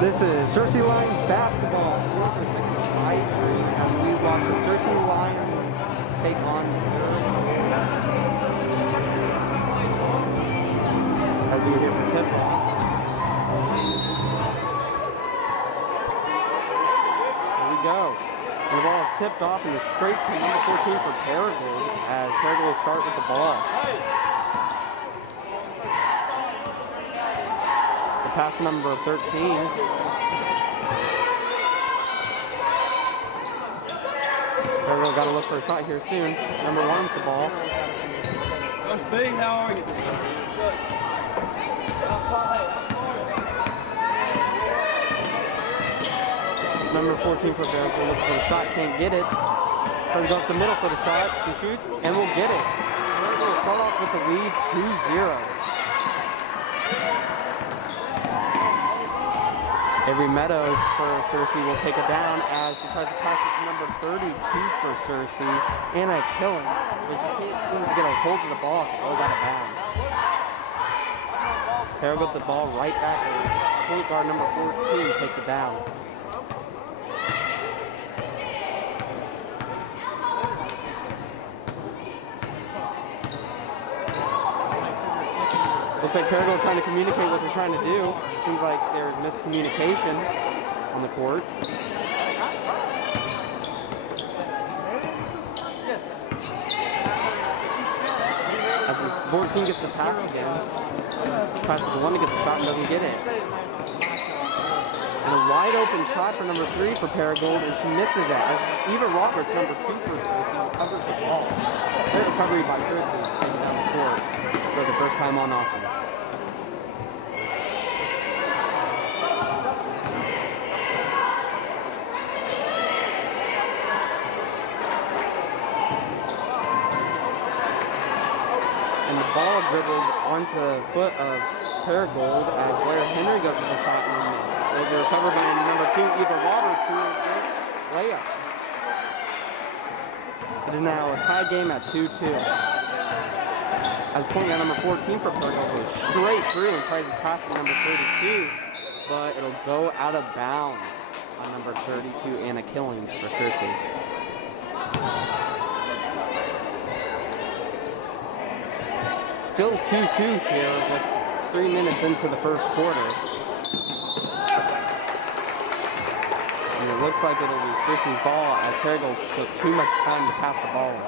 This is Searcy Lions basketball. We're for 6 White Green as we watch the Searcy Lions take on as we hear from tip off. Here we go. And the ball is tipped off and is straight to number 14 for Paragould as Paragould will start with the ball. The pass to number 13. Paragould got to look for a shot here soon. Number 1 with the ball. Coach B, how are you? Number 14 for Paragould looking for the shot, can't get it. Tries to go up the middle for the shot. She shoots and will get it. Paragould will start off with the lead 2-0. Avery Meadows for Searcy will take it down as she tries to pass it to number 32 for Searcy, Anna Killings, but she can't seem to get a hold of the ball as it goes out of bounds. Paragould with the ball right back as point guard number 14 takes it down. Looks like Paragould trying to communicate what they're trying to do. Seems like there's miscommunication on the court. As 14 gets the pass again, passes the 1 to get the shot and doesn't get it. And a wide open shot for number 3 for Paragould, and she misses it. As Eva Roberts, number 2 for Searcy, recovers the ball. Great recovery by Searcy, taking down the court for the first time on offense. And the ball dribbled onto the foot of Paragould as Blair Henry goes for the shot and will miss. It will be recovered by number 2, Eva Roberts, who will get layup. It is now a tie game at 2-2. As point guard number 14 for Paragould goes straight through and tries to pass to number 32, but it'll go out of bounds on number 32, Anna Killings for Searcy. Still 2-2 here with 3 minutes into the first quarter. And it looks like it'll be Searcy's ball as Paragould took too much time to pass the ball in.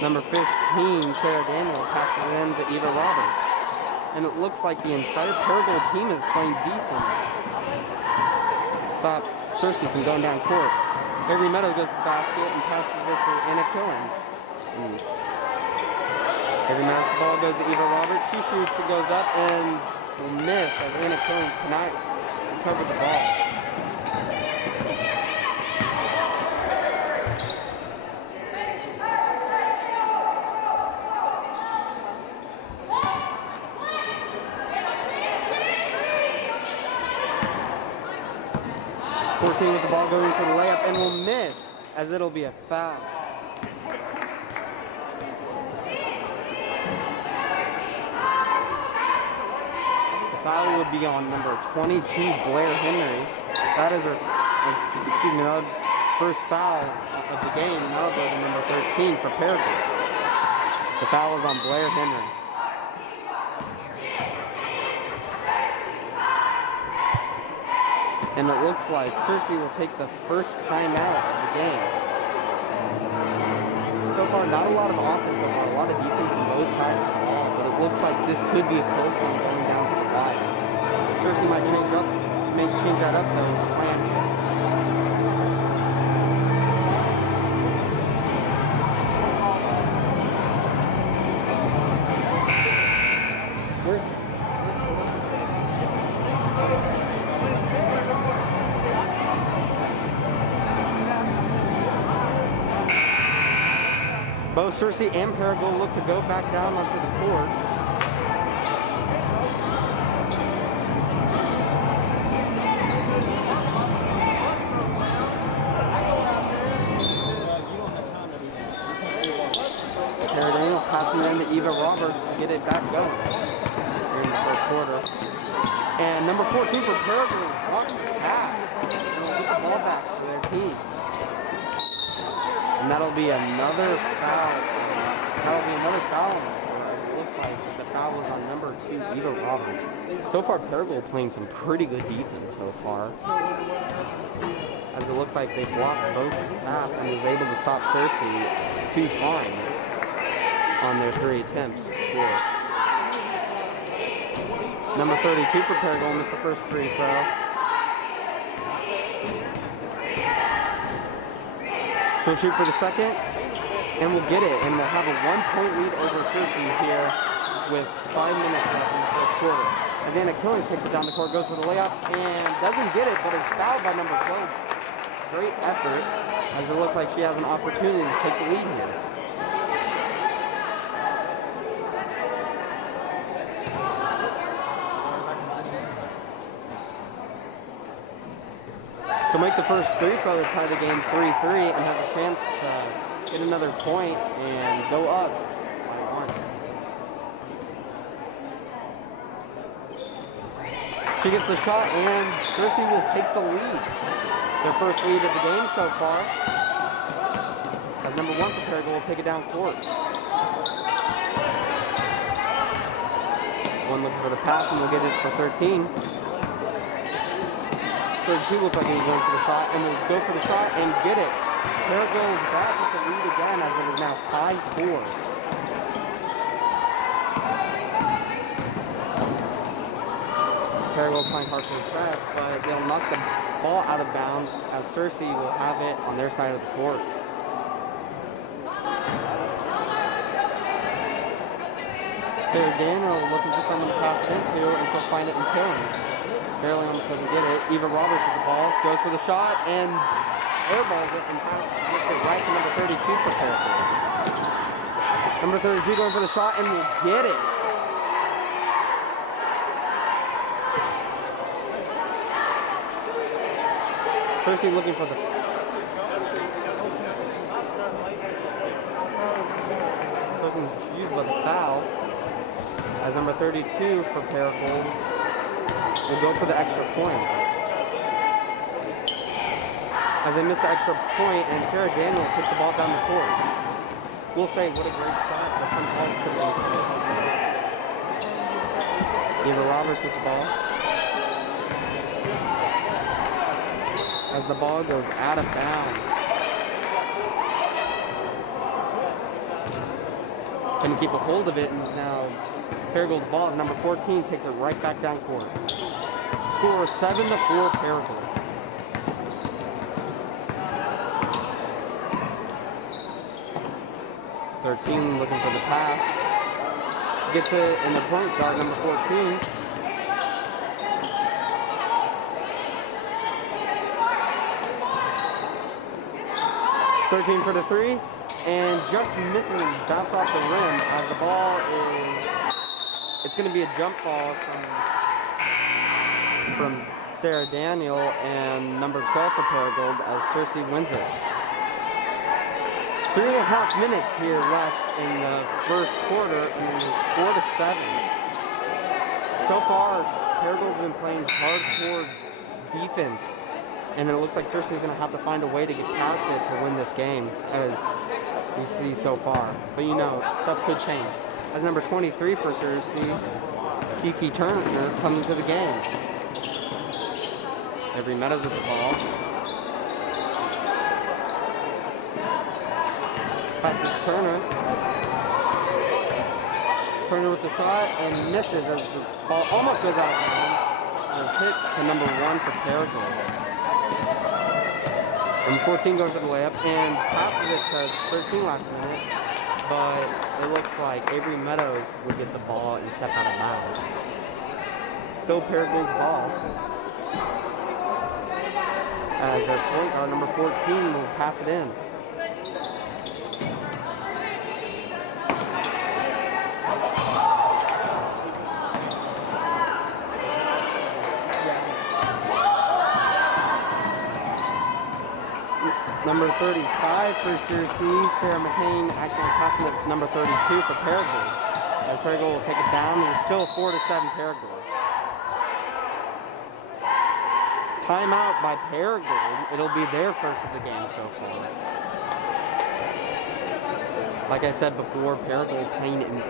Number 15, Sarah Daniel, passes it in to Eva Roberts. And it looks like the entire Paragould team is playing defense. Stop Searcy from going down court. Avery Meadows goes to the basket and passes it to Anna Killings. Avery Meadows, the ball goes to Eva Roberts. She shoots, it goes up and will miss as Anna Killings cannot recover the ball. With the ball going for the layup and will miss as it'll be a foul. The foul would be on number 22, Blair Henry. That is her first foul of the game. That'll go to number 13 for Paragould. The foul is on Blair Henry. And it looks like Searcy will take the first time out of the game. So far, not a lot of offense so far, a lot of defense from both sides of the ball, but it looks like this could be a close one going down to the wire. Searcy might change that up though with the plan here. Both Searcy and Paragould look to go back down onto the court. Paragould passing in to Eva Roberts to get it back 7 here in the first quarter. And number 14 for Paragould blocks the pass. And they'll get the ball back for their team. And that'll be another foul. That'll be another foul. It looks like the foul was on number 2, Eva Roberts. So far, Paragould playing some pretty good defense so far. As it looks like they blocked both the pass and was able to stop Searcy 2 times on their 3 attempts to score. Number 32 for Paragould missed the first free throw. She'll shoot for the second, and we'll get it. And we'll have a 1-point lead over Searcy here with 5 minutes left in the first quarter. As Anna Killings takes it down the court, goes for the layup, and doesn't get it, but is fouled by number 12. Great effort, as it looks like she has an opportunity to take the lead here. She'll make the first free throw to tie the game 3-3 and have a chance to get another point and go up by 1. She gets the shot and Searcy will take the lead. Their first lead of the game so far. As number 1 for Paragould will take it down court. One looking for the pass and we'll get it for 13. 32 looks like he's going for the shot, and will go for the shot and get it. Paragould back with the lead again as it is now 5-4. Paragould playing hard for the press, but they'll knock the ball out of bounds as Searcy will have it on their side of the court. Sarah Daniel looking for someone to pass it into, and she'll find it in Killings. Barely almost doesn't get it. Eva Roberts with the ball, goes for the shot, and airballs it, and gets it right to number 32 for Paragould. Number 32 going for the shot, and will get it. Searcy looking for the... Searcy used by the foul, as number 32 for Paragould will go for the extra point. As they miss the extra point, and Sarah Daniel takes the ball down the court. We'll say what a great shot, but some calls could be. Eva Roberts with the ball. As the ball goes out of bounds. Can keep a hold of it, and now Paragould's ball is number 14, takes it right back down court. Score 7-4 Paragould. Thirteen looking for the pass. Gets it in the point guard, number 14. For the 3, and just misses, bounce off the rim as the ball is, it's going to be a jump ball from Sarah Daniel and number 12 for Paragould as Searcy wins it. 3.5 minutes here left in the first quarter, and it's 4-7. So far, Paragould's been playing hardcore defense. And it looks like Searcy's going to have to find a way to get past it to win this game, as you see so far. But you know, stuff could change. As number 23 for Searcy, Kiki Turner coming to the game. Avery Meadows with the ball. Passes to Turner. Turner with the shot and misses as the ball almost goes out of bounds. It's hit to number 1 for Paragould. And 14 goes for the layup and passes it to 13 last minute, but it looks like Avery Meadows will get the ball and step out of bounds. Still Paragould's ball. As their point guard, number 14, will pass it in. Number 35 for Searcy, Sarah McCain actually passing it number 32 for Paragould. As Paragould will take it down, and it's still 4-7 Paragould. Timeout by Paragould. It'll be their first of the game so far. Like I said before, Paragould playing in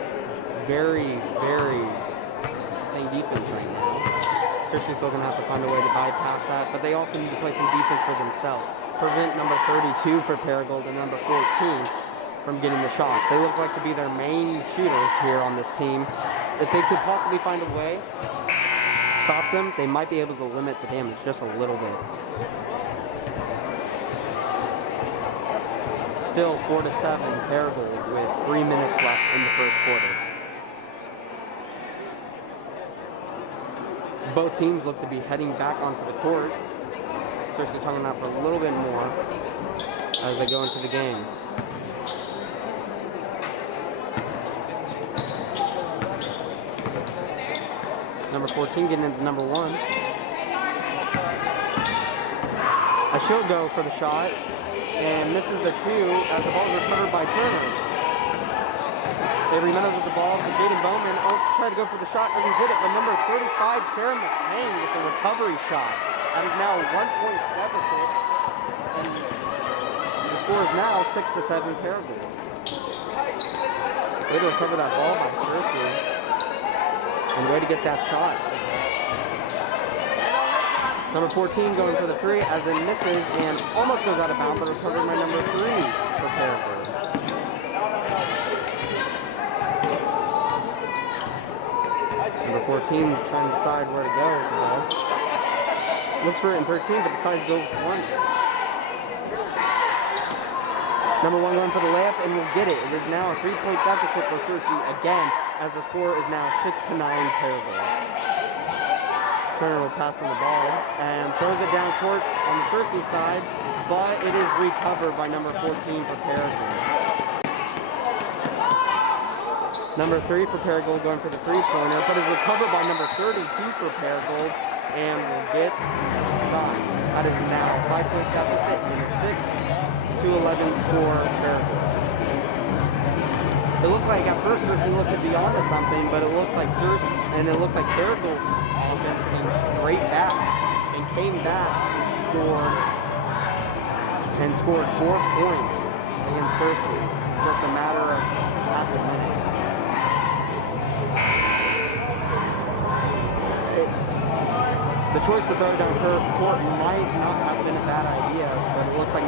very, very same defense right now. Searcy's still going to have to find a way to bypass that, but they also need to play some defense for themselves. Prevent number 32 for Paragould and number 14 from getting the shots. They look like to be their main shooters here on this team. If they could possibly find a way to stop them, they might be able to limit the damage just a little bit. Still 4-7 Paragould with 3 minutes left in the first quarter. Both teams look to be heading back onto the court. Searcy talking out for a little bit more as they go into the game. Number 14 getting into number 1. A she'll go for the shot, and misses the 2 as the ball is recovered by Turner. Avery Meadows with the ball to Jaden Bowman. Tried to go for the shot, doesn't get it, but number 35, Sarah McCain with the recovery shot. That is now a 1-point deficit, and the score is now 6-7 Paragould. Way to recover that ball by Searcy, and way to get that shot. Number 14 going for the 3 as it misses and almost goes out of bounds, but recovered by number 3 for Paragould. Number 14 trying to decide where to go with the ball. Looks for it in 13, but decides to go with 1. Number 1 going for the layup and will get it. It is now a 3-point deficit for Searcy again, as the score is now 6-9 Paragould. Turner will pass on the ball and throws it down court on the Searcy side, but it is recovered by number 14 for Paragould. Number 3 for Paragould going for the 3-pointer, but is recovered by number 32 for Paragould and will get shot. That is now a 5-point deficit and a 6-11 score Paragould. It looked like at first Searcy looked to be onto something, but it looks like Paragould offense came straight back and came back and scored 4 points against Searcy. Just a matter of half a minute. The choice to throw down court might not have been a bad idea, but it looks like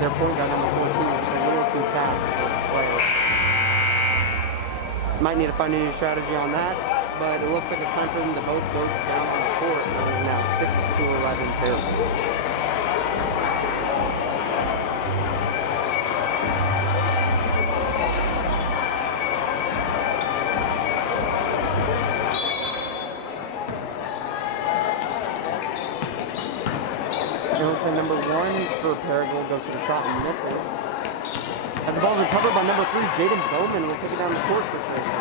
their point guard number 14 was just a little too fast for the player. Might need to find a new strategy on that, but it looks like it's time for them to both go down on the court. It is now 6-11 Paragould. Number 1 for Paragould goes for the shot and misses. As the ball is recovered by number 3, Jaden Bowman will take it down the court for Searcy.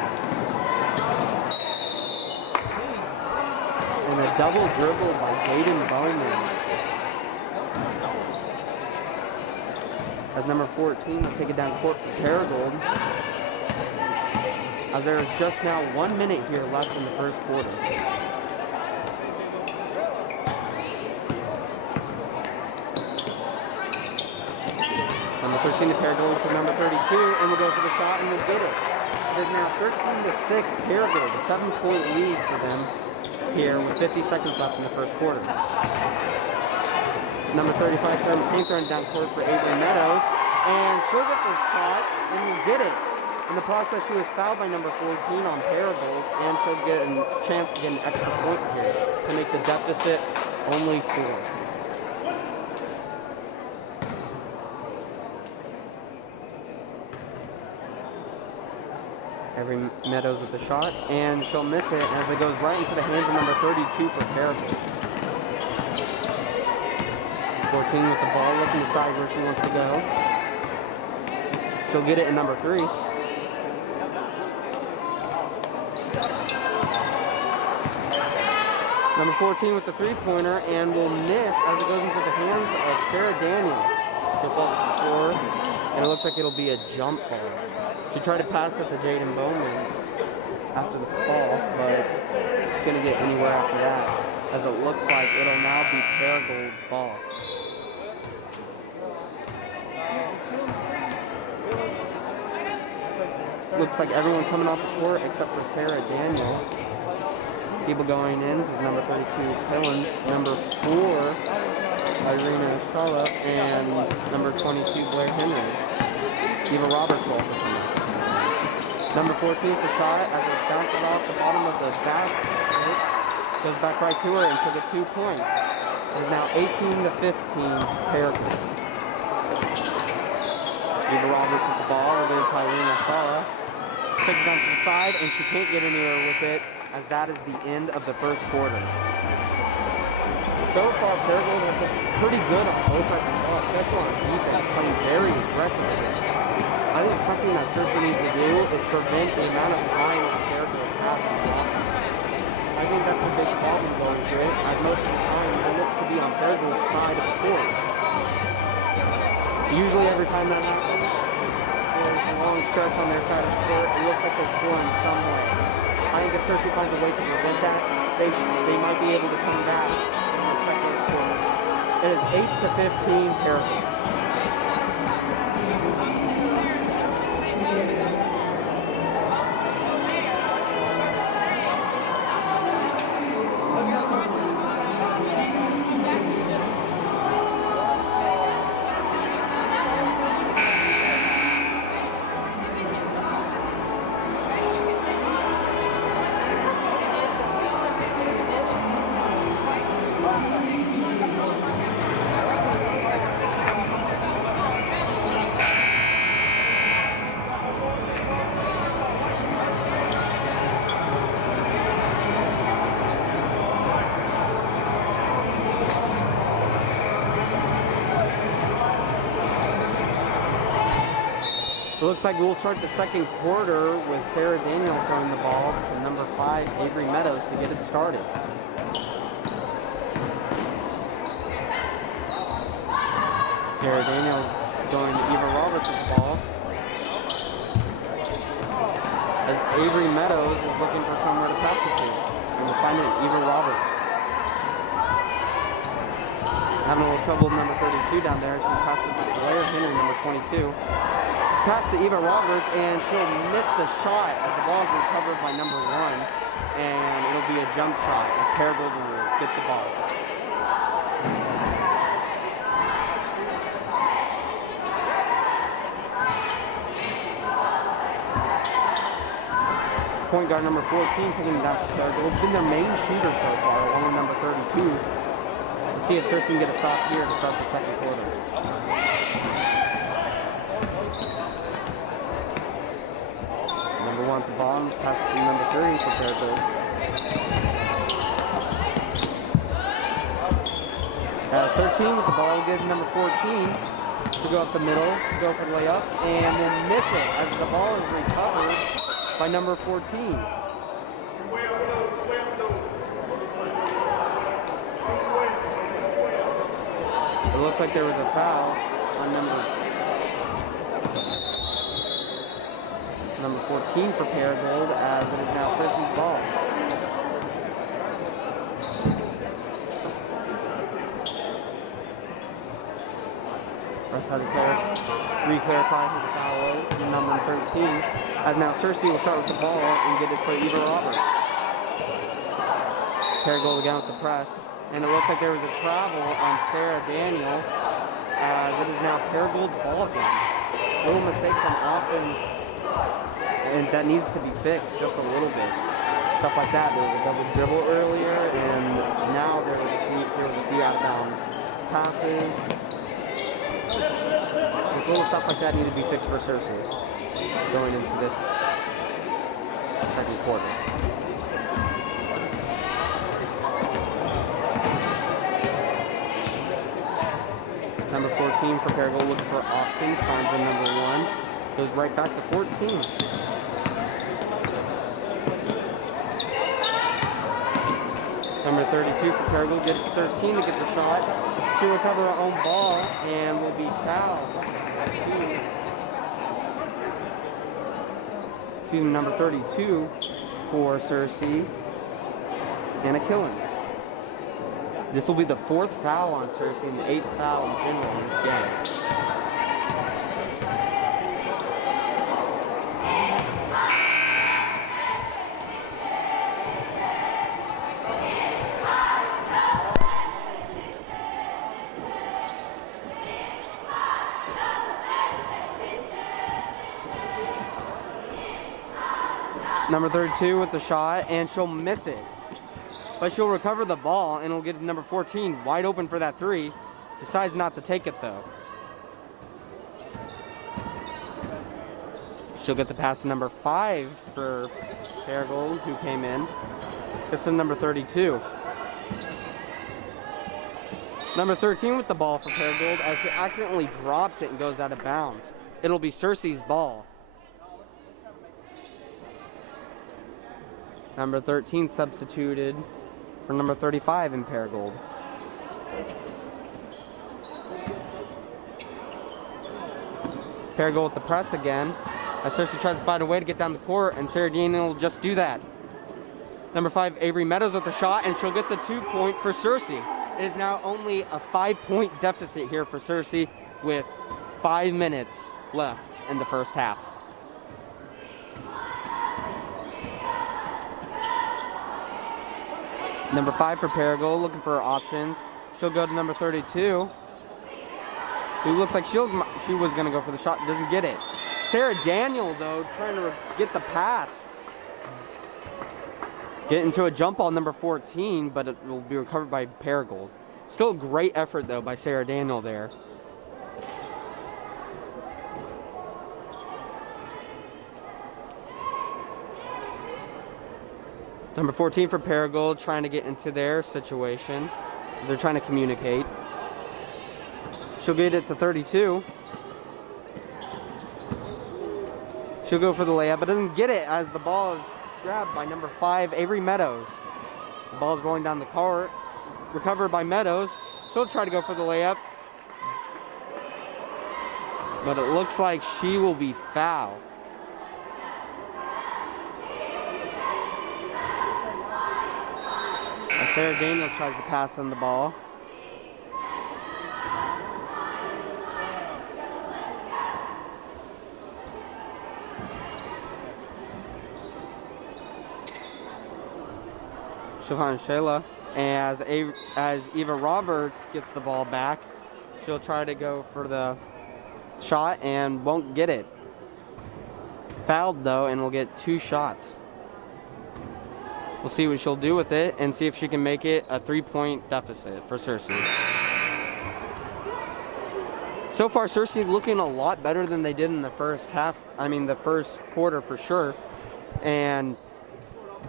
And a double dribble by Jaden Bowman. As number 14 will take it down court for Paragould. As there is just now 1 minute here left in the first quarter. Number 13 to Paragould for number 32, and will go for the shot and will get it. It is now 13-6 Paragould, a 7-point lead for them here with 50 seconds left in the first quarter. Number 35, Sarah McCain throwing down court for Avery Meadows, and she'll get the shot and will get it. In the process, she was fouled by number 14 on Paragould, and she'll get a chance to get an extra point here to make the deficit only 4. Avery Meadows with the shot, and she'll miss it as it goes right into the hands of number 32 for Paragould. 14 with the ball, looking to decide where she wants to go. She'll get it in number 3. Number 14 with the 3-pointer, and will miss as it goes into the hands of Sarah Daniel. She'll fall to the floor, and it looks like it'll be a jump ball. She tried to pass it to Jaden Bowman, after the fall, but it's going to get anywhere after that, as it looks like it'll now be Paragould's ball. Looks like everyone coming off the court except for Sarah Daniel. People going in is number 32, Pillins, number 4, Irina Shala, and number 22, Blair Henry. Eva Roberts will also come in. Number 14 for shot as it bounces off the bottom of the basket. Goes back right to her and she'll get 2 points. It is now 18-15 Paragould. Eva Roberts with the ball. We'll get it to Irina Shala. Kicks down to the side and she can't get anywhere with it, as that is the end of the first quarter. So far, Paragould has looked pretty good on both sides of the ball, especially on defense, playing very aggressively. I think something that Searcy needs to do is prevent the amount of time that Paragould has on the offense. I think that's a big problem going through it, as most of the time it looks to be on Paragould's side of the court. Usually every time that happens, there's a long stretch on their side of the court. It looks like they're scoring in some way. I think if Searcy finds a way to prevent that, they might be able to come back in the second quarter. It is 8-15 Paragould. It looks like we'll start the second quarter with Sarah Daniel throwing the ball to number 5, Avery Meadows, to get it started. Sarah Daniel going to Eva Roberts with the ball, as Avery Meadows is looking for somewhere to pass it to. And we'll find it in Eva Roberts. Having a little trouble with number 32 down there. She passes to Blair Henry, number 22. Pass to Eva Roberts, and she'll miss the shot as the ball is recovered by number 1, and it'll be a jump shot as Paragould will get the ball. Point guard number 14 taking it down to Paragould. Been their main shooter so far, along with number 32. Let's see if Searcy can get a stop here to start the second quarter. Number 1 at the bottom, pass to number 3 for Paragould. As 13 with the ball, gives number 14 to go up the middle, to go for the layup, and will miss it as the ball is recovered by number 14. It looks like there was a foul on number 14 for Paragould, as it is now Searcy's ball. First had to re-clarify who the foul was, number 13, as now Searcy will start with the ball and get it to Eva Roberts. Paragould again with the press, and it looks like there was a travel on Sarah Daniel, as it is now Paragould's ball again. Little mistakes on offense, and that needs to be fixed just a little bit. Stuff like that. There was a double dribble earlier, and now there was a few out-of-bound passes. Just little stuff like that need to be fixed for Searcy going into this second quarter. Number 14 for Paragould looking for options, finds a number 1, goes right back to 14. Number 32 for Paragould gets 13 to get the shot. She'll recover her own ball and will be fouled. Excuse me, number 32 for Searcy and a Killings. This will be the 4th foul on Searcy and the 8th foul in general in this game. Number 32 with the shot, and she'll miss it. But she'll recover the ball, and it'll get number 14 wide open for that 3. Decides not to take it, though. She'll get the pass to number 5 for Paragould, who came in. Gets to number 32. Number 13 with the ball for Paragould as she accidentally drops it and goes out of bounds. It'll be Searcy's ball. Number 13 substituted for number 35 in Paragould. Paragould with the press again, as Searcy tries to find a way to get down the court, and Sarah Daniel will just do that. Number 5, Avery Meadows with the shot, and she'll get the 2-point for Searcy. It is now only a 5-point deficit here for Searcy with 5 minutes left in the first half. Number 5 for Paragould, looking for her options. She'll go to number 32, who looks like she was going to go for the shot, doesn't get it. Sarah Daniel, though, trying to get the pass. Get into a jump ball, number 14, but it will be recovered by Paragould. Still a great effort, though, by Sarah Daniel there. Number 14 for Paragould, trying to get into their situation. They're trying to communicate. She'll get it to 32. She'll go for the layup, but doesn't get it as the ball is grabbed by number 5, Avery Meadows. The ball is rolling down the court. Recovered by Meadows. She'll try to go for the layup, but it looks like she will be fouled. Sarah Daniel tries to pass on the ball. She'll find Shayla. And as Eva Roberts gets the ball back, she'll try to go for the shot and won't get it. Fouled, though, and will get 2 shots. We'll see what she'll do with it and see if she can make it a 3-point deficit for Searcy. So far, Searcy looking a lot better than they did in the first half. I mean, the first quarter for sure. And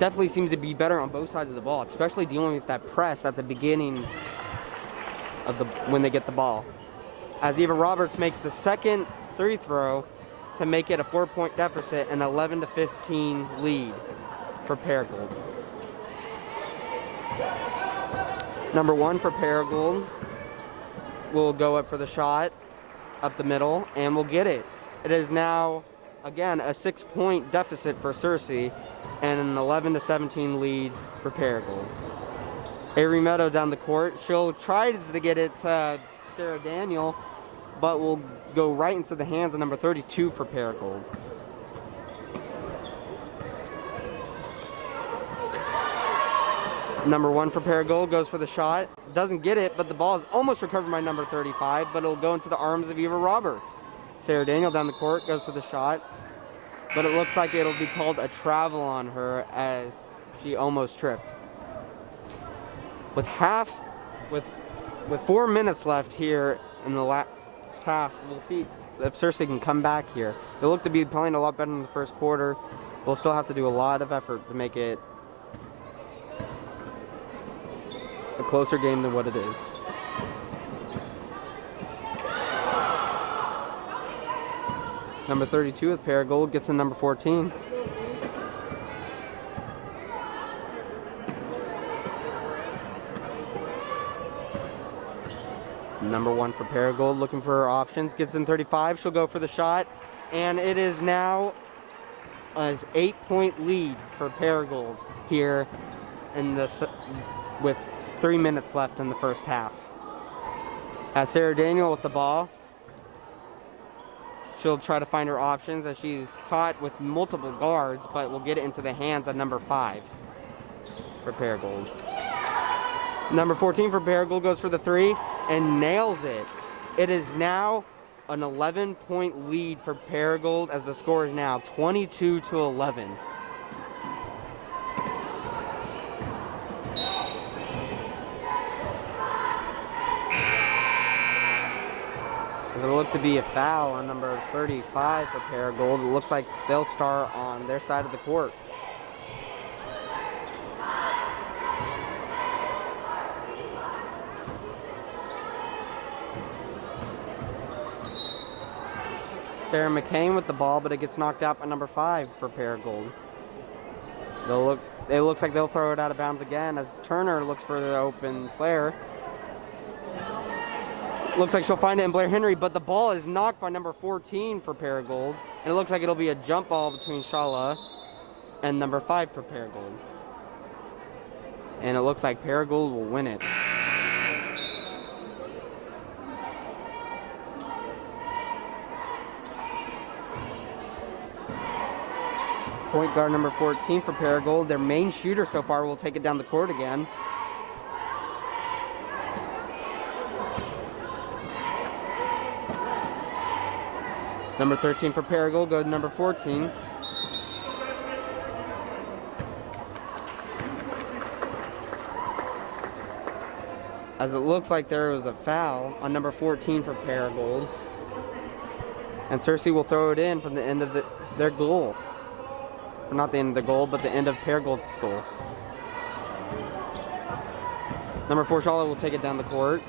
definitely seems to be better on both sides of the ball, especially dealing with that press at the beginning of when they get the ball. As Eva Roberts makes the second free throw to make it a 4-point deficit, an 11-15 lead for Paragould. Number 1 for Paragould will go up for the shot up the middle and will get it. It is now, again, a 6-point deficit for Searcy and an 11-17 lead for Paragould. Avery Meadow down the court. She'll try to get it to Sarah Daniel, but will go right into the hands of number 32 for Paragould. Number 1 for Paragould goes for the shot. Doesn't get it, but the ball is almost recovered by number 35, but it'll go into the arms of Eva Roberts. Sarah Daniel down the court goes for the shot, but it looks like it'll be called a travel on her as she almost tripped. With 4 minutes left here in the last half, we'll see if Searcy can come back here. They look to be playing a lot better in the first quarter. We'll still have to do a lot of effort to make it a closer game than what it is. Number 32 with Paragould gets in number 14. Number 1 for Paragould looking for her options, gets in 35. She'll go for the shot, and it is now an 8-point lead for Paragould here in this, with 3 minutes left in the first half. As Sarah Daniel with the ball, she'll try to find her options as she's caught with multiple guards, but will get it into the hands of number 5 for Paragould. Number 14 for Paragould goes for the 3 and nails it. It is now an 11-point lead for Paragould as the score is now 22-11. It'll look to be a foul on number 35 for Paragould. It looks like they'll start on their side of the court. Sarah McCain with the ball, but it gets knocked out by number 5 for Paragould. It looks like they'll throw it out of bounds again as Turner looks for the open player. Looks like she'll find it in Blair Henry, but the ball is knocked by number 14 for Paragould. And it looks like it'll be a jump ball between Shala and number 5 for Paragould. And it looks like Paragould will win it. Point guard number 14 for Paragould. Their main shooter so far will take it down the court again. Number 13 for Paragould goes to number 14. As it looks like there was a foul on number 14 for Paragould. And Searcy will throw it in from the end of their goal. Or not the end of the goal, but the end of Paragould's goal. Number 4 Shala will take it down the court.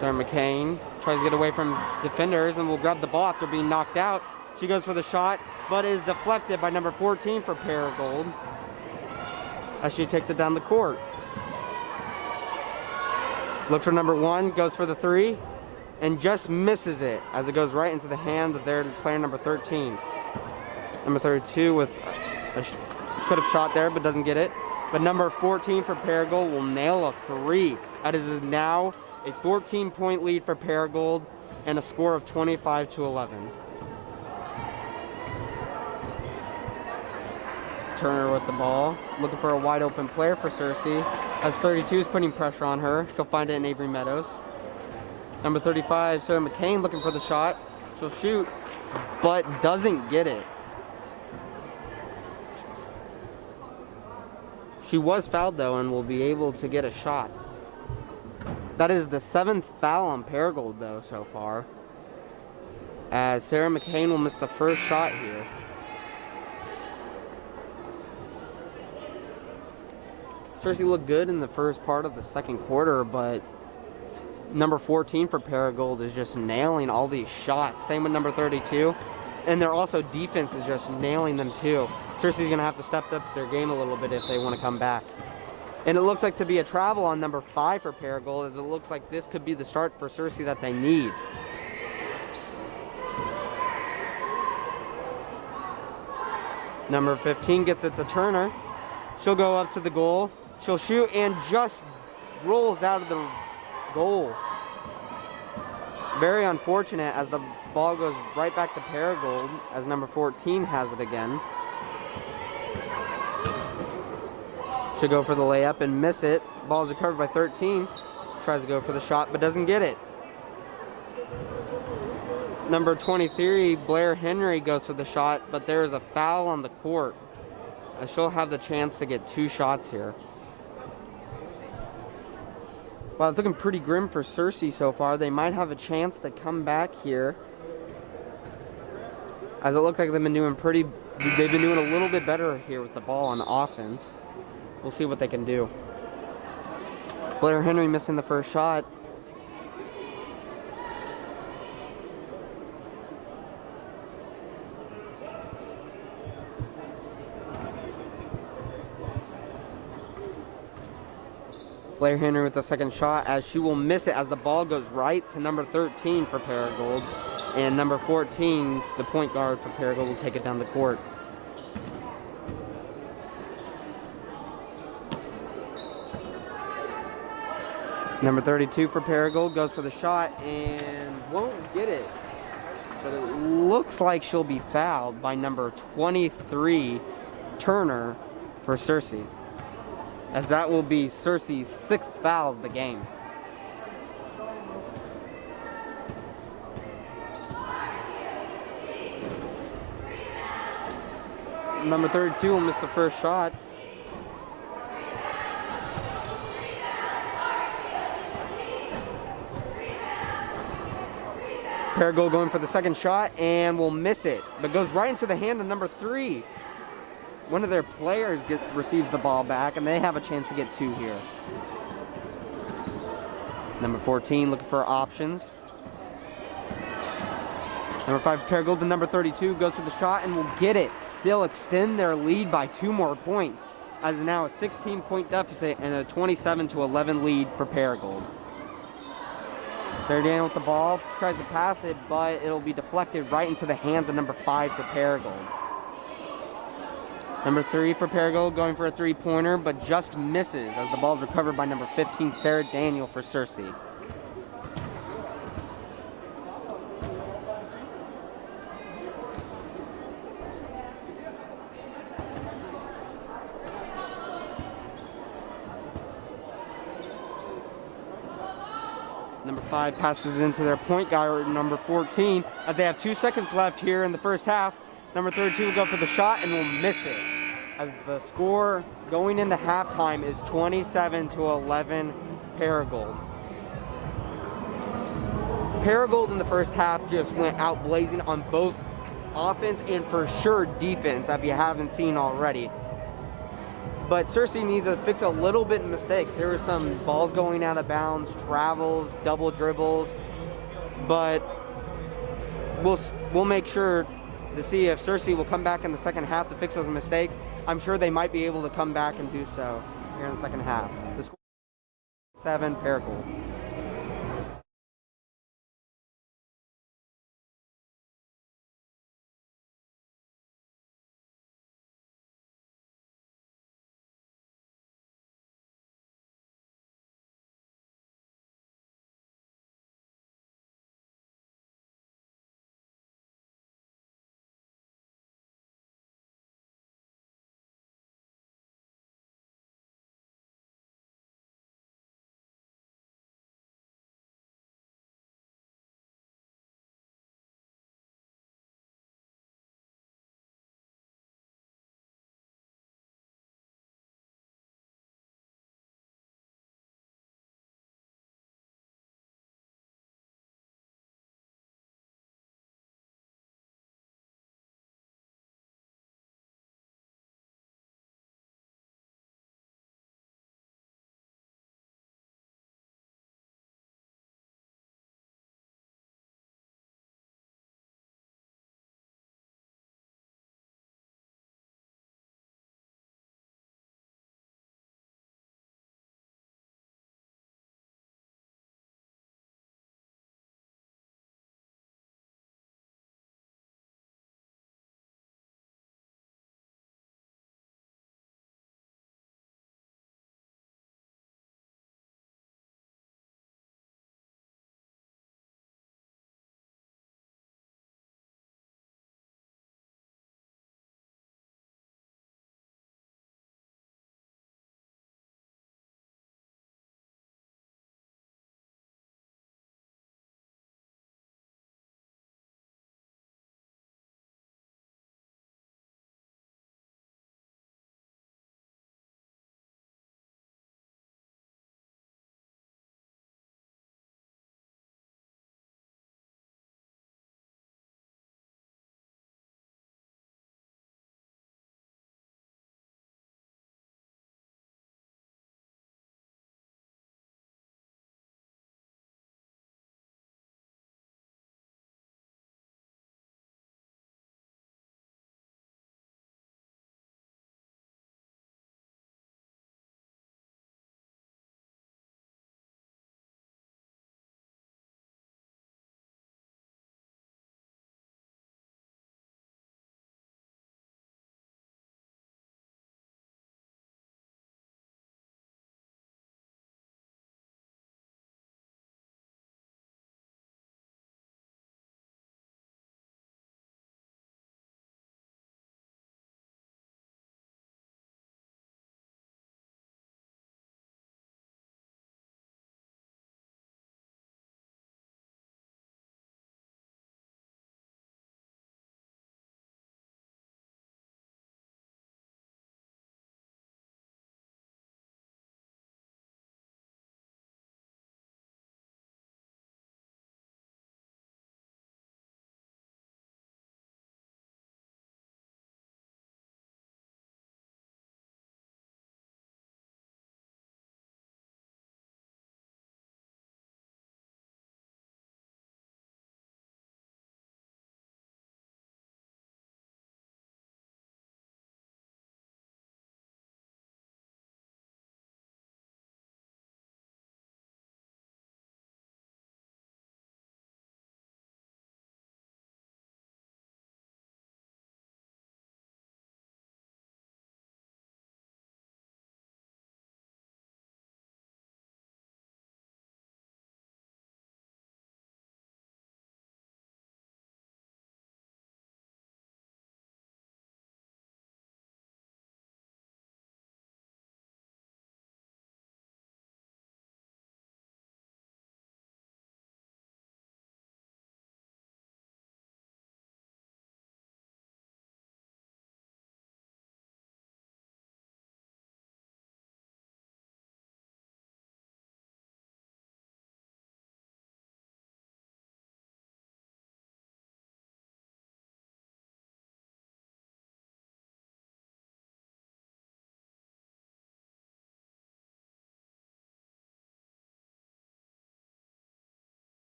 Sarah McCain tries to get away from defenders and will grab the ball after being knocked out. She goes for the shot, but is deflected by number 14 for Paragould as she takes it down the court. Looks for number 1, goes for the 3, and just misses it as it goes right into the hand of their player number 13. Number 32 with could have shot there but doesn't get it. But number 14 for Paragould will nail a 3. That is now a 14-point lead for Paragould and a score of 25-11. Turner with the ball, looking for a wide open player for Searcy. As 32 is putting pressure on her. She'll find it in Avery Meadows. Number 35, Sarah McCain, looking for the shot. She'll shoot, but doesn't get it. She was fouled though and will be able to get a shot. That is the 7th foul on Paragould though so far, as Sarah McCain will miss the first shot here. Searcy looked good in the first part of the second quarter, but number 14 for Paragould is just nailing all these shots. Same with number 32. And they're also defense is just nailing them too. Searcy's going to have to step up their game a little bit if they want to come back. And it looks like to be a travel on number 5 for Paragould, as it looks like this could be the start for Searcy that they need. Number 15 gets it to Turner. She'll go up to the goal. She'll shoot and just rolls out of the goal. Very unfortunate as the ball goes right back to Paragould as number 14 has it again. She'll go for the layup and miss it. Ball's recovered by 13. Tries to go for the shot but doesn't get it. Number 23, Blair Henry, goes for the shot, but there is a foul on the court. She'll have the chance to get 2 shots here. Wow, it's looking pretty grim for Searcy so far. They might have a chance to come back here, as it looks like they've been doing a little bit better here with the ball on offense. We'll see what they can do. Blair Henry missing the first shot. Blair Henry with the second shot as she will miss it as the ball goes right to number 13 for Paragould. And number 14, the point guard for Paragould, will take it down the court. Number 32 for Paragould goes for the shot and won't get it. But it looks like she'll be fouled by number 23, Turner, for Searcy, as that will be Searcy's 6th foul of the game. Number 32 will miss the first shot. Paragould going for the second shot and will miss it, but goes right into the hand of number 3. One of their players receives the ball back, and they have a chance to get 2 here. Number 14 looking for options. Number 5, Paragould, the number 32, goes for the shot and will get it. They'll extend their lead by 2 more points, as now a 16-point deficit and a 27-11 lead for Paragould. Sheridan with the ball, tries to pass it, but it'll be deflected right into the hands of number 5 for Paragould. Number 3 for Paragould going for a 3-pointer, but just misses as the ball's recovered by number 15, Sarah Daniel, for Searcy. Number 5 passes it into their point guard, number 14, as they have 2 seconds left here in the first half. Number 32 will go for the shot and will miss it, as the score going into halftime is 27-11 Paragould. Paragould in the first half just went out blazing on both offense and for sure defense, if you haven't seen already. But Searcy needs to fix a little bit in mistakes. There were some balls going out of bounds, travels, double dribbles, but we'll make sure to see if Searcy will come back in the second half to fix those mistakes. I'm sure they might be able to come back and do so here in the second half. The score is 7 Paragould.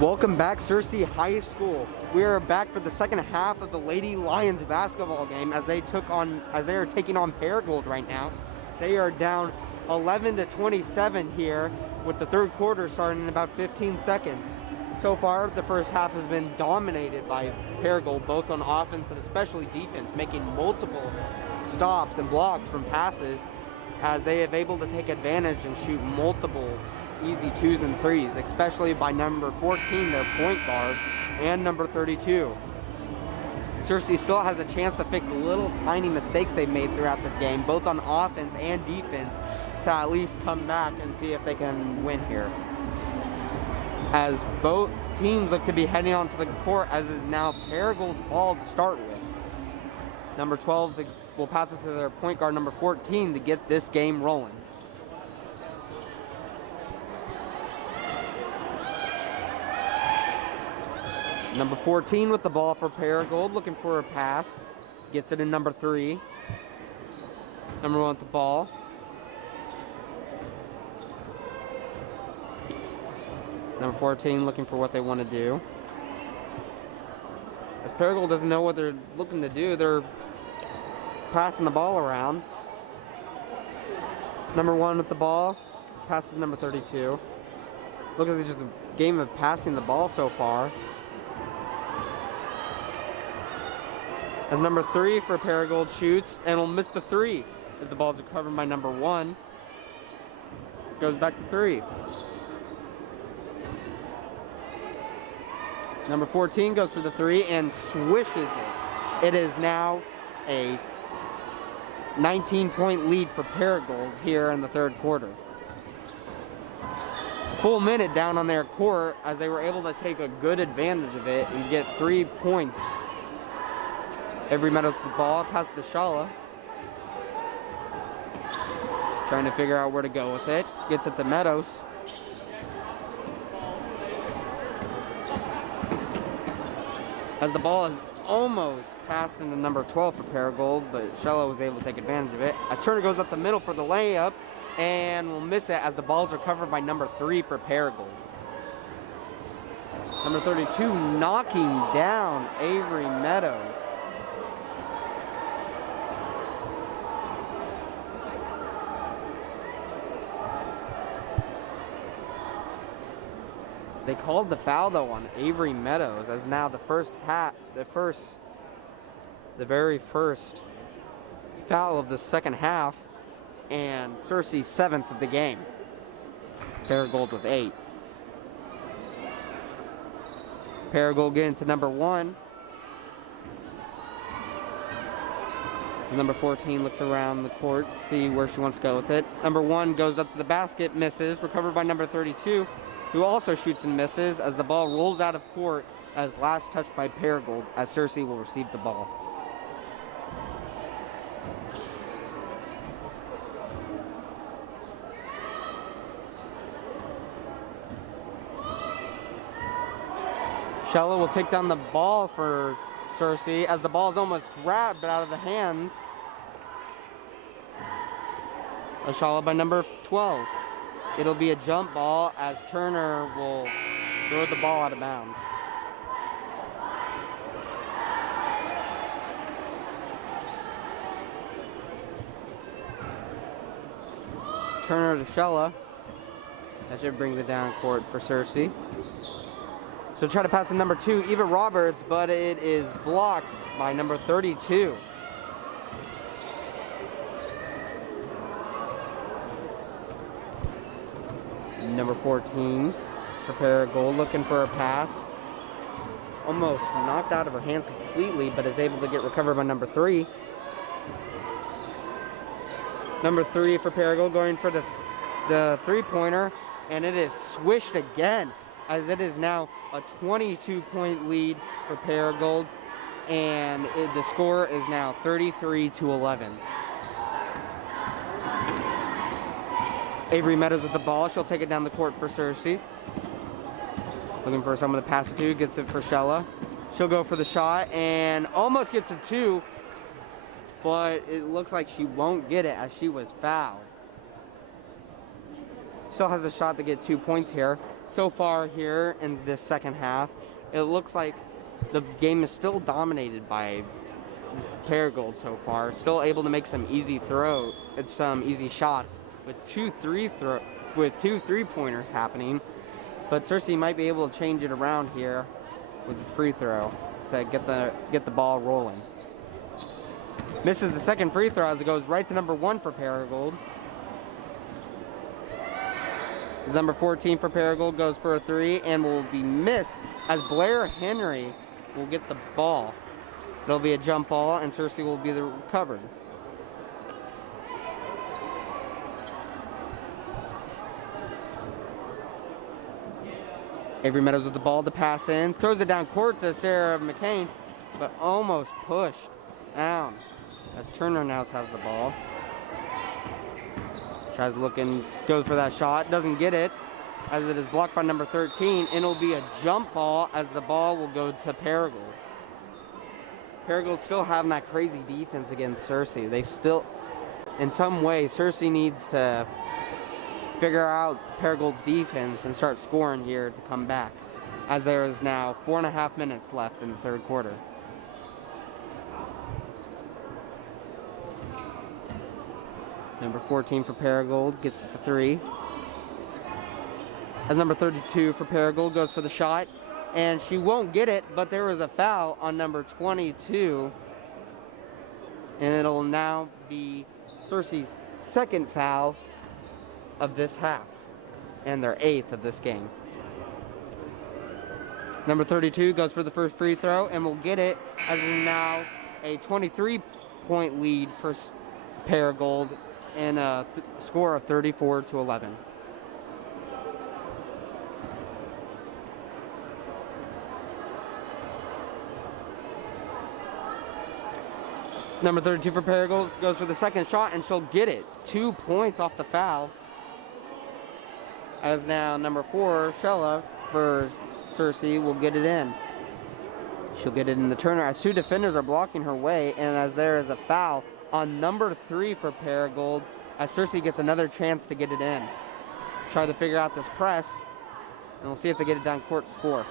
Welcome back, Searcy High School. We are back for the second half of the Lady Lions basketball game as they are taking on Paragould right now. They are down 11-27 here, with the third quarter starting in about 15 seconds. So far, the first half has been dominated by Paragould, both on offense and especially defense, making multiple stops and blocks from passes as they have able to take advantage and shoot multiple easy 2s and 3s, especially by number 14, their point guard, and number 32. Searcy still has a chance to fix little tiny mistakes they've made throughout the game, both on offense and defense, to at least come back and see if they can win here. As both teams look to be heading onto the court, as is now Paragould's ball to start with. Number 12 will pass it to their point guard, number 14, to get this game rolling. Number 14 with the ball for Paragould, looking for a pass. Gets it in number 3. Number 1 with the ball. Number 14 looking for what they want to do. As Paragould doesn't know what they're looking to do, they're passing the ball around. Number 1 with the ball, passes to number 32. Looks like it's just a game of passing the ball so far. As number 3 for Paragould shoots and will miss the 3 as the ball is recovered by number 1. Goes back to 3. Number 14 goes for the 3 and swishes it. It is now a 19-point lead for Paragould here in the third quarter. Full minute down on their court as they were able to take a good advantage of it and get 3 points. Avery Meadows with the ball, pass to Shala. Trying to figure out where to go with it. Gets it to Meadows. As the ball is almost passed into number 12 for Paragould, but Shala was able to take advantage of it. As Turner goes up the middle for the layup and will miss it as the ball is recovered by number 3 for Paragould. Number 32 knocking down Avery Meadows. They called the foul though on Avery Meadows as now the very first foul of the second half, and Searcy's 7th of the game. Paragould with 8. Paragould getting to number 1. Number 14 looks around the court, see where she wants to go with it. Number 1 goes up to the basket, misses, recovered by number 32. Who also shoots and misses as the ball rolls out of court as last touched by Paragould, as Searcy will receive the ball. Shala will take down the ball for Searcy as the ball is almost grabbed out of the hands of Shala by number 12. It'll be a jump ball as Turner will throw the ball out of bounds. Turner to Shala. That should bring the down court for Searcy. So try to pass to number 2, Eva Roberts, but it is blocked by number 32. Number 14 for Paragould, looking for a pass. Almost knocked out of her hands completely, but is able to get recovered by number 3. Number 3 for Paragould going for the three-pointer, and it is swished again, as it is now a 22-point lead for Paragould, and the score is now 33-11. Avery Meadows with the ball. She'll take it down the court for Searcy. Looking for someone to pass it to. Gets it for Shala. She'll go for the shot and almost gets a 2, but it looks like she won't get it as she was fouled. Still has a shot to get 2 points here. so far here in this second half, it looks like the game is still dominated by Paragould so far. Still able to make some easy shots with two three-pointers happening. But Searcy might be able to change it around here with the free throw to get the ball rolling. Misses the second free throw as it goes right to number 1 for Paragould. Number 14 for Paragould goes for a 3 and will be missed as Blair Henry will get the ball. It'll be a jump ball and Searcy will be recovered. Avery Meadows with the ball to pass in. Throws it down court to Sarah McCain, but almost pushed down as Turner now has the ball. Tries looking, goes for that shot, doesn't get it as it is blocked by number 13, and it'll be a jump ball as the ball will go to Paragould. Paragould still having that crazy defense against Searcy. They still, in some way, Searcy needs to figure out Paragould's defense and start scoring here to come back, as there is now 4.5 minutes left in the third quarter. Number 14 for Paragould gets the 3. As number 32 for Paragould goes for the shot, and she won't get it, but there is a foul on number 22, and it'll now be Searcy's second foul of this half and their 8th of this game. Number 32 goes for the first free throw and will get it, as is now a 23-point lead for Paragould and a score of 34-11. Number 32 for Paragould goes for the second shot and she'll get it. 2 points off the foul. As now number 4, Shella, for Searcy, will get it in. She'll get it in the Turner as 2 defenders are blocking her way, and as there is a foul on number 3 for Paragould, as Searcy gets another chance to get it in. Try to figure out this press, and we'll see if they get it down court to score.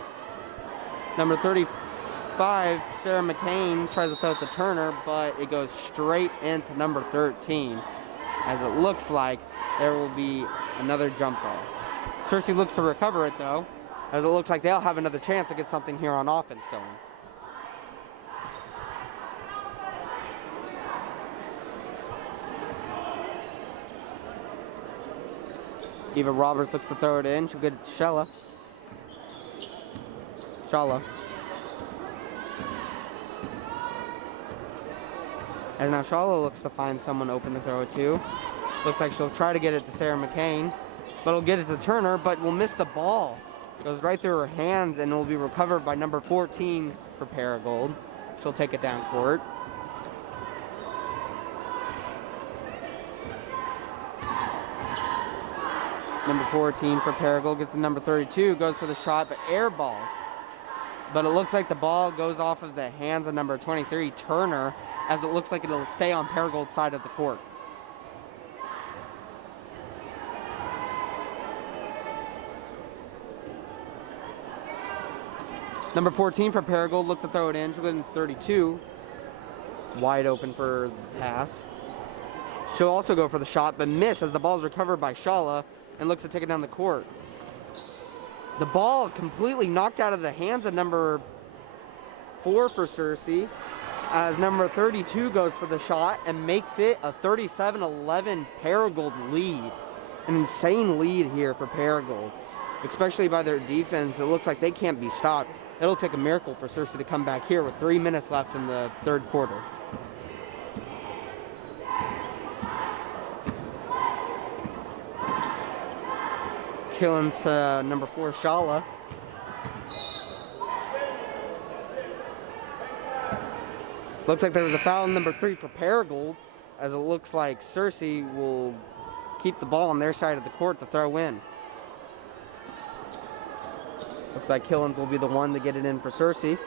Number 35, Sarah McCain, tries to throw it to Turner, but it goes straight into number 13, as it looks like there will be another jump ball. Searcy looks to recover it, though, as it looks like they'll have another chance to get something here on offense going. Eva Roberts looks to throw it in. She'll get it to Shella. And now Shala looks to find someone open to throw it to. Looks like she'll try to get it to Sarah McCain, but it'll get it to Turner, but will miss the ball. Goes right through her hands and will be recovered by number 14 for Paragould. She'll take it down court. Number 14 for Paragould gets to number 32, goes for the shot, but air balls. But it looks like the ball goes off of the hands of number 23, Turner, as it looks like it'll stay on Paragould's side of the court. Number 14 for Paragould looks to throw it in. She'll go in 32. Wide open for the pass. She'll also go for the shot, but miss as the ball is recovered by Shala and looks to take it down the court. The ball completely knocked out of the hands of number 4 for Searcy, as number 32 goes for the shot and makes it a 37-11 Paragould lead. An insane lead here for Paragould, especially by their defense. It looks like they can't be stopped. It'll take a miracle for Searcy to come back here with 3 minutes left in the third quarter. Killens number 4, Shala. Looks like there was a foul on number 3 for Paragould, as it looks like Searcy will keep the ball on their side of the court to throw in. Looks like Killens will be the one to get it in for Searcy.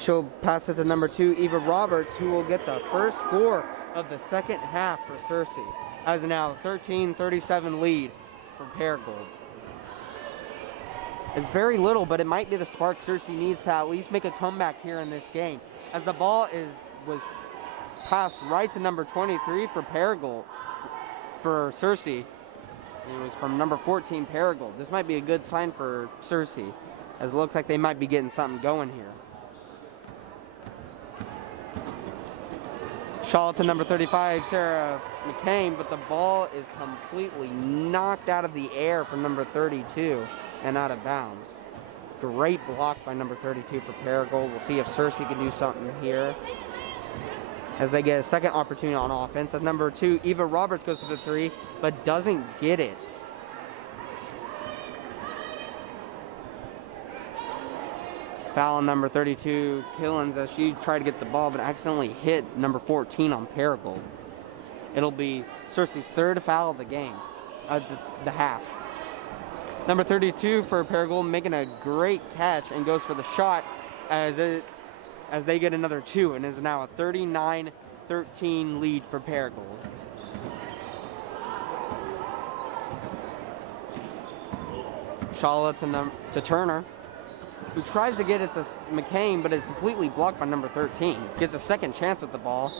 She'll pass it to number 2, Eva Roberts, who will get the first score of the second half for Searcy. As now 13-37 lead for Paragould. It's very little, but it might be the spark Searcy needs to at least make a comeback here in this game. As the ball was passed right to number 23 for Paragould, for Searcy. It was from number 14, Paragould. This might be a good sign for Searcy, as it looks like they might be getting something going here. Shot to number 35, Sarah McCain, but the ball is completely knocked out of the air from number 32 and out of bounds. Great block by number 32 for Paragould. We'll see if Searcy can do something here as they get a second opportunity on offense. As number 2, Eva Roberts goes to the 3, but doesn't get it. Foul on number 32, Killens, as she tried to get the ball, but accidentally hit number 14 on Paragould. It'll be Searcy's third foul of the game, the half. Number 32 for Paragould making a great catch and goes for the shot as they get another 2, and is now a 39-13 lead for Paragould. Shot to Turner, who tries to get it to McCain, but is completely blocked by number 13. Gets a second chance with the ball,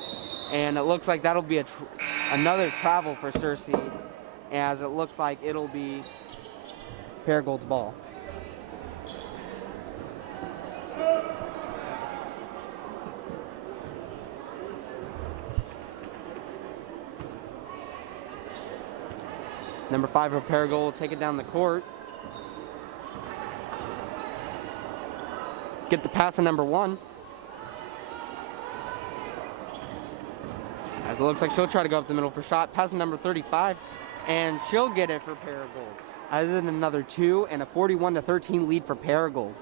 and it looks like that'll be another travel for Searcy, as it looks like it'll be Paragould's ball. Number 5 for Paragould will take it down the court. Get the pass to number 1. As it looks like she'll try to go up the middle for shot. Pass to number 35, and she'll get it for Paragould. Other than another 2 and a 41-13 lead for Paragould.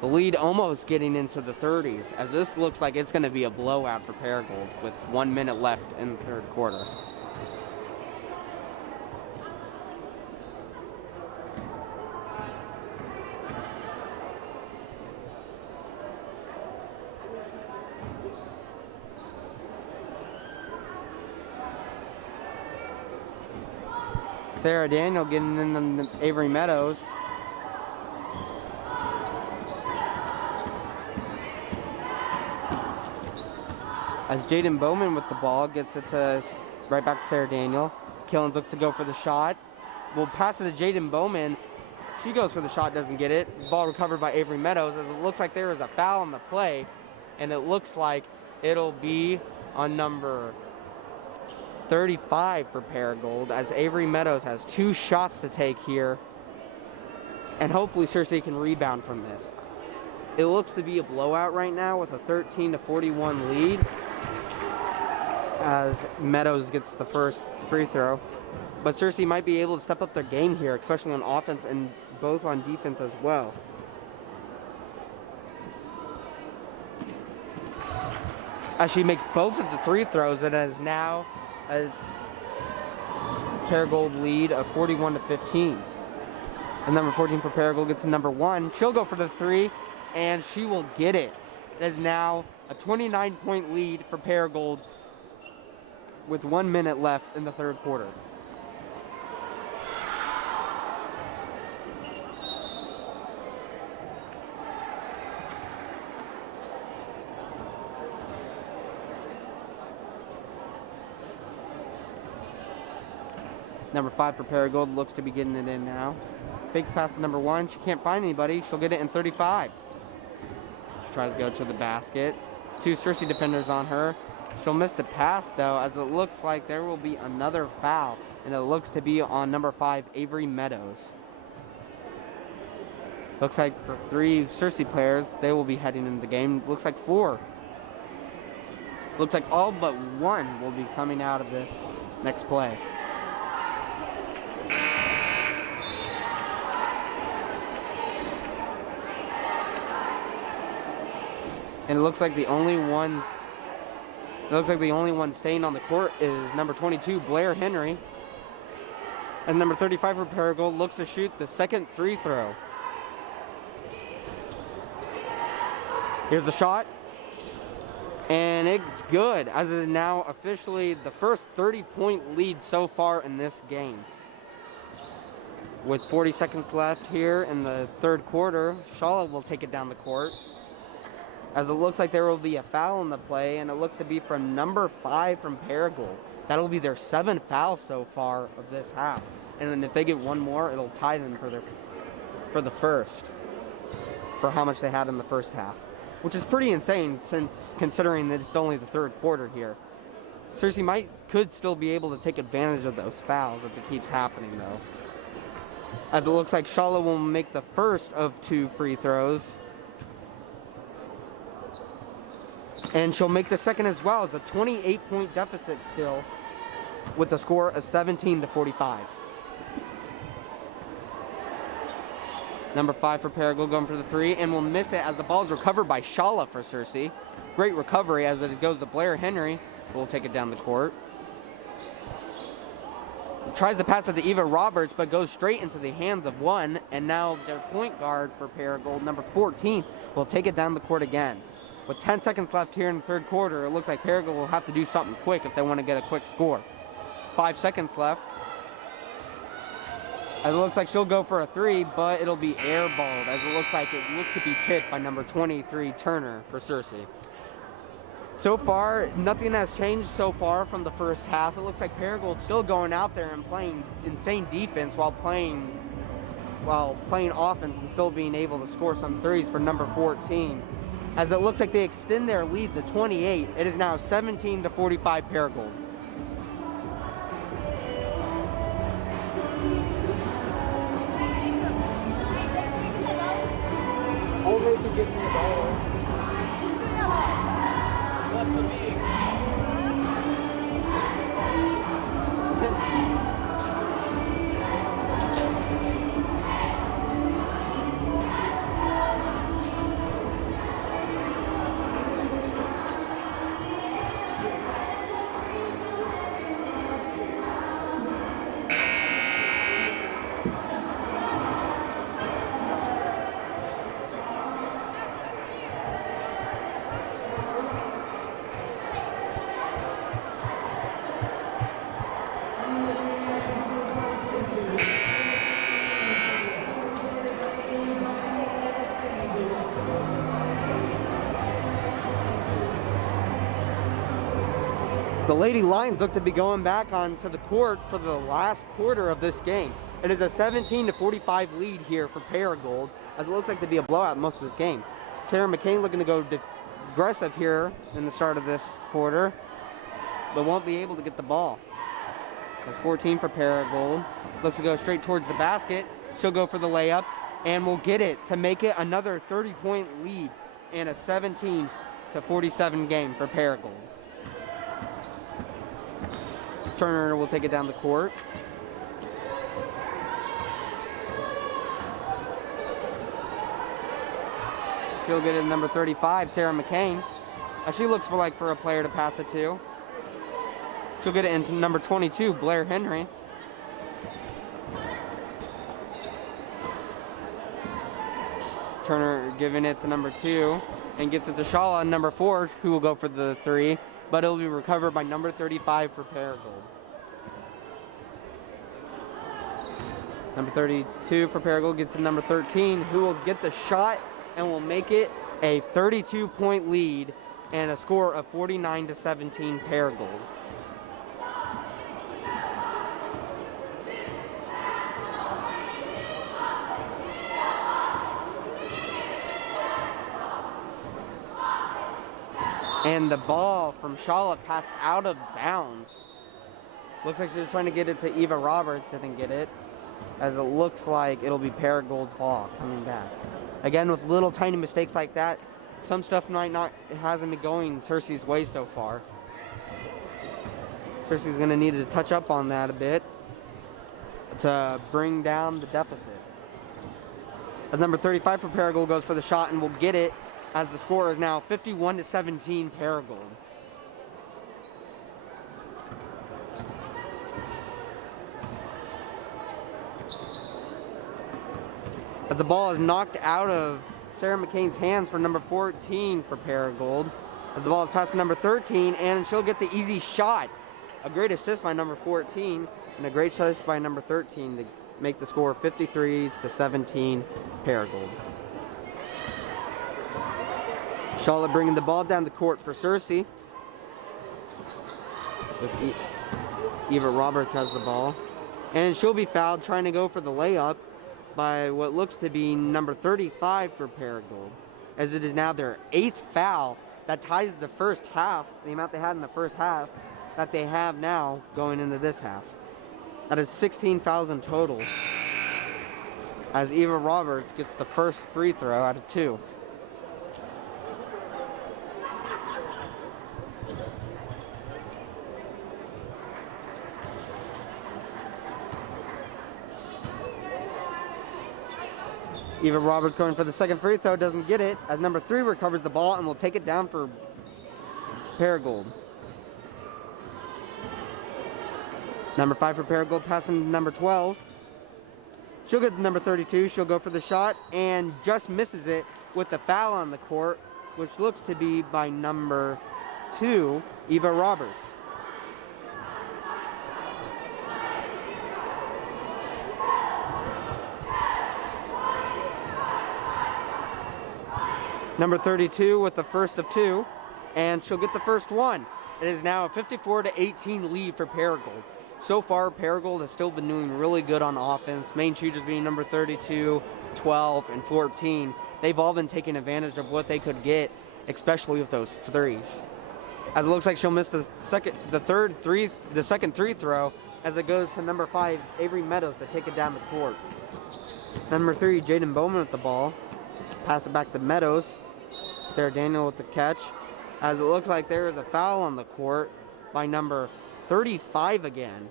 The lead almost getting into the 30s, as this looks like it's going to be a blowout for Paragould with 1 minute left in the third quarter. Sarah Daniel getting in the Avery Meadows. As Jaden Bowman with the ball gets it to right back to Sarah Daniel. Killens looks to go for the shot. We'll pass it to Jaden Bowman. She goes for the shot, doesn't get it. Ball recovered by Avery Meadows, as it looks like there is a foul on the play, and it looks like it'll be on number 35 for Paragould, as Avery Meadows has 2 shots to take here, and hopefully Searcy can rebound from this. It looks to be a blowout right now with a 13-41 lead, as Meadows gets the first free throw. But Searcy might be able to step up their game here, especially on offense and both on defense as well. As she makes both of the free throws, it is now a Paragould lead of 41-15. And number 14 for Paragould gets to number 1. She'll go for the 3, and she will get it. It is now a 29-point lead for Paragould with 1 minute left in the third quarter. Number 5 for Paragould looks to be getting it in now. Fakes pass to number 1. She can't find anybody. She'll get it in 35. She tries to go to the basket. 2 Searcy defenders on her. She'll miss the pass, though, as it looks like there will be another foul, and it looks to be on number 5, Avery Meadows. Looks like for 3 Searcy players, they will be heading into the game. Looks like 4. Looks like all but 1 will be coming out of this next play. And it looks like the only one staying on the court is number 22, Blair Henry. And number 35 for Paragould looks to shoot the second free throw. Here's the shot. And it's good, as it is now officially the first 30-point lead so far in this game. With 40 seconds left here in the third quarter, Shala will take it down the court. As it looks like there will be a foul in the play, and it looks to be from number 5 from Paragould. That'll be their 7th foul so far of this half. And then if they get one more, it'll tie them for the first, for how much they had in the first half. Which is pretty insane, since considering that it's only the third quarter here. Searcy could still be able to take advantage of those fouls if it keeps happening, though. As it looks like Shala will make the first of 2 free throws. And she'll make the second as well. It's a 28-point deficit still, with a score of 17-45. Number 5 for Paragould going for the 3, and will miss it as the ball is recovered by Shala for Searcy. Great recovery as it goes to Blair Henry, who will take it down the court. Tries to pass it to Eva Roberts, but goes straight into the hands of one, and now their point guard for Paragould, number 14, will take it down the court again. With 10 seconds left here in the third quarter, it looks like Paragould will have to do something quick if they want to get a quick score. 5 seconds left. As it looks like she'll go for a 3, but it'll be airballed, as it looks like it looks to be tipped by number 23, Turner, for Searcy. So far, nothing has changed so far from the first half. It looks like Paragould still going out there and playing insane defense while playing offense and still being able to score some threes for number 14. As it looks like they extend their lead to 28, it is now 17-45 Paragould. Only to give me the ball. That's the meeting. The Lady Lions look to be going back onto the court for the last quarter of this game. It is a 17-45 lead here for Paragould, as it looks like to be a blowout most of this game. Sarah McCain looking to go aggressive here in the start of this quarter, but won't be able to get the ball. That's 14 for Paragould. Looks to go straight towards the basket. She'll go for the layup and will get it to make it another 30-point lead in a 17-47 game for Paragould. Turner will take it down the court. She'll get it number 35, Sarah McCain. She looks for a player to pass it to. She'll get it into number 22, Blair Henry. Turner giving it to number 2 and gets it to Shala, number 4, who will go for the 3, but it'll be recovered by number 35 for Paragould. Number 32 for Paragould gets to number 13, who will get the shot and will make it a 32-point lead and a score of 49-17 Paragould. And the ball from Shala passed out of bounds. Looks like she was trying to get it to Eva Roberts, didn't get it. As it looks like it'll be Paragould's ball coming back. Again, with little tiny mistakes like that, some stuff hasn't been going Searcy's way so far. Searcy's gonna need to touch up on that a bit to bring down the deficit. As number 35 for Paragould goes for the shot and will get it, as the score is now 51-17 Paragould. As the ball is knocked out of Sarah McCain's hands for number 14 for Paragould. As the ball is passed to number 13, and she'll get the easy shot. A great assist by number 14, and a great assist by number 13 to make the score 53-17 Paragould. Charlotte bringing the ball down the court for Searcy. With Eva Roberts has the ball. And she'll be fouled trying to go for the layup by what looks to be number 35 for Paragould, as it is now their 8th foul that ties the first half, the amount they had in the first half, that they have now going into this half. That is 16 fouls in total, as Eva Roberts gets the first free throw out of 2. Eva Roberts going for the second free throw, doesn't get it, as number 3 recovers the ball and will take it down for Paragould. Number 5 for Paragould, passing to number 12. She'll get to number 32, she'll go for the shot, and just misses it with the foul on the court, which looks to be by number 2, Eva Roberts. Number 32 with the first of 2, and she'll get the first one. It is now a 54-18 lead for Paragould. So far, Paragould has still been doing really good on offense, main shooters being number 32, 12, and 14. They've all been taking advantage of what they could get, especially with those threes. As it looks like she'll miss the second free throw, as it goes to number 5, Avery Meadows, to take it down the court. Number 3, Jaden Bowman with the ball. Pass it back to Meadows. Sarah Daniel with the catch. As it looks like there is a foul on the court by number 35 again.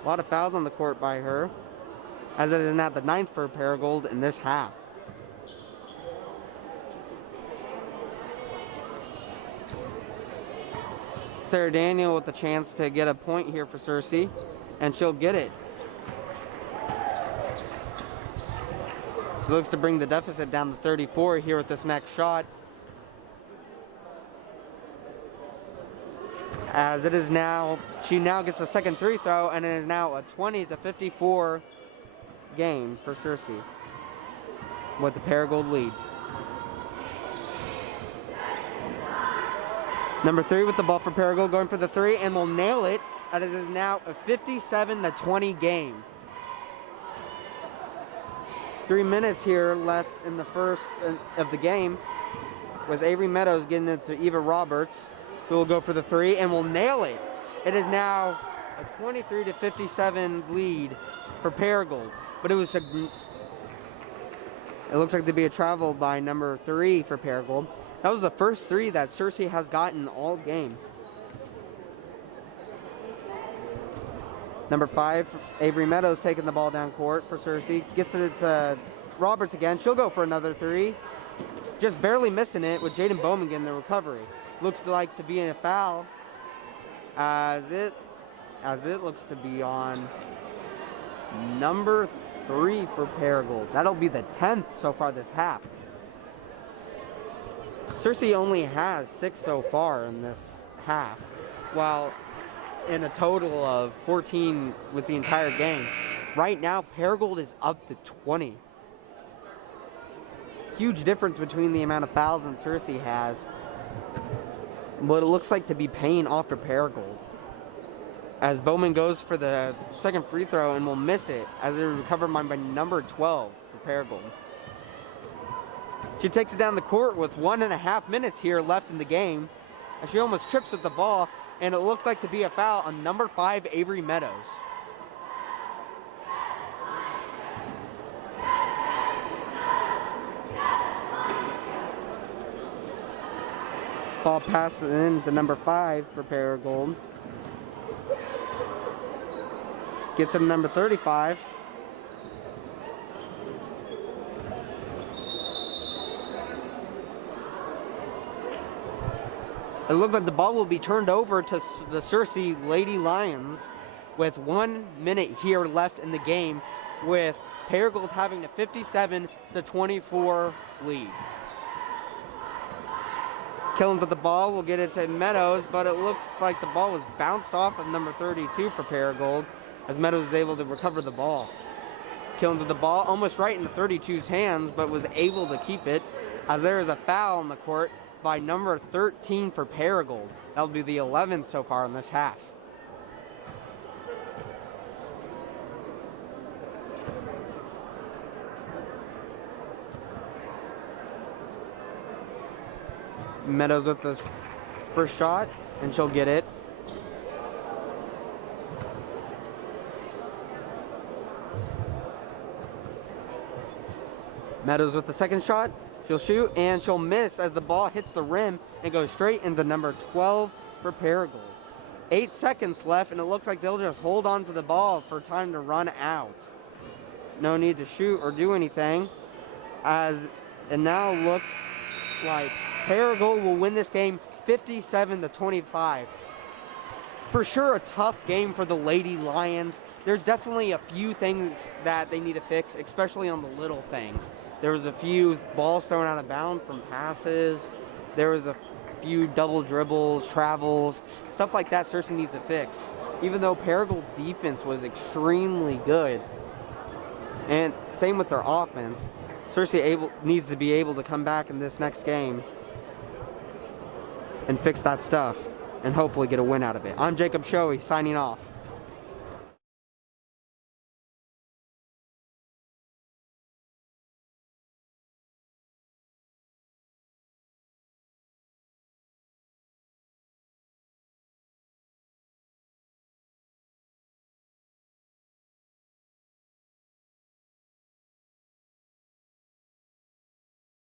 A lot of fouls on the court by her, as it is now the 9th for Paragould in this half. Sarah Daniel with the chance to get a point here for Searcy, and she'll get it. She looks to bring the deficit down to 34 here with this next shot. As it is now, she now gets a second free throw, and it is now a 20-54 game for Searcy with the Paragould lead. Number 3 with the ball for Paragould, going for the 3, and will nail it. And it is now a 57-20 game. 3 minutes here left in the first of the game, with Avery Meadows getting it to Eva Roberts, who will go for the 3 and will nail it. It is now a 23-57 lead for Paragould, but it looks like to be a travel by number 3 for Paragould. That was the first 3 that Searcy has gotten all game. Number 5, Avery Meadows taking the ball down court for Searcy. Gets it to Roberts again. She'll go for another 3. Just barely missing it with Jaden Bowman getting the recovery. Looks like to be in a foul, as it looks to be on number 3 for Paragould. That'll be the 10th so far this half. Searcy only has 6 so far in this half, while in a total of 14 with the entire game. Right now, Paragould is up to 20. Huge difference between the amount of fouls that Searcy has. What it looks like to be paying off for Paragould, as Bowman goes for the second free throw and will miss it, as it is recovered by number 12 for Paragould. She takes it down the court with 1.5 minutes here left in the game, and she almost trips with the ball, and it looks like to be a foul on number 5, Avery Meadows. Ball passes in to number 5 for Paragould. Gets it to number 35. It looks like the ball will be turned over to the Searcy Lady Lions with 1 minute here left in the game, with Paragould having a 57-24 lead. Killins with the ball will get it to Meadows, but it looks like the ball was bounced off of number 32 for Paragould, as Meadows is able to recover the ball. Killins with the ball, almost right in the 32's hands, but was able to keep it, as there is a foul on the court by number 13 for Paragould. That'll be the 11th so far in this half. Meadows with the first shot, and she'll get it. Meadows with the second shot. She'll shoot, and she'll miss as the ball hits the rim and goes straight into number 12 for Paragould. 8 seconds left, and it looks like they'll just hold on to the ball for time to run out. No need to shoot or do anything, as it now looks like Paragould will win this game 57-25. For sure a tough game for the Lady Lions. There's definitely a few things that they need to fix, especially on the little things. There was a few balls thrown out of bounds from passes. There was a few double dribbles, travels, stuff like that Searcy needs to fix. Even though Paragould's defense was extremely good, and same with their offense, Searcy needs to be able to come back in this next game and fix that stuff and hopefully get a win out of it. I'm Jacob Shoei, signing off.